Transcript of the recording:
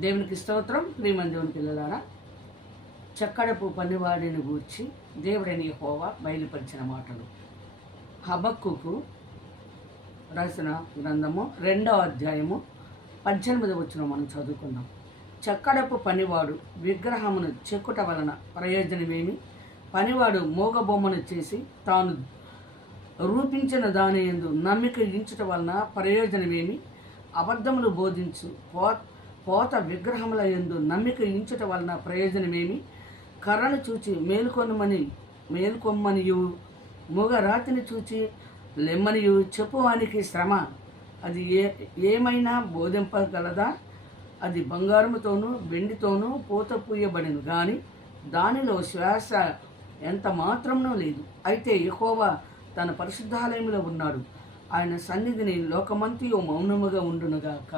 దేవునికి స్తోత్రం. ప్రియమైన దేవుని పిల్లలారా, చక్కడపు పనివాడిని గూర్చి దేవుడని యెహోవా బయలుపరిచిన మాటలు. హబక్కుకు రాసిన గ్రంథము 2వ అధ్యాయము 18వ వచనం మనం చదువుకుందాం. చక్కడపు పనివాడు విగ్రహమును చెక్కుట వలన ప్రయోజనమేమి? పనివాడు మూగబొమ్మను చేసి తాను రూపించిన దాని యందు నమ్మిక ఉంచుట వలన ప్రయోజనమేమి? అబద్ధములు బోధించు పోత విగ్రహముల యందు నమ్మిక ఉంచుట వలన ప్రయోజనమేమి? కర్రను చూచి మేలుకొమ్మనియు మూగ రాతిని చూచి లెమ్మనియు చెప్పువానికి శ్రమ. అది ఏమైనా బోధింపగలదా? అది బంగారముతోనూ వెండితోనూ పూత పూయబడిను గాని దానిలో శ్వాస ఎంత మాత్రమునూ లేదు. అయితే యెహోవా తన పరిశుద్ధాలయంలో ఉన్నాడు, ఆయన సన్నిధిని లోకమంతయు మౌనముగా ఉండునుగాక.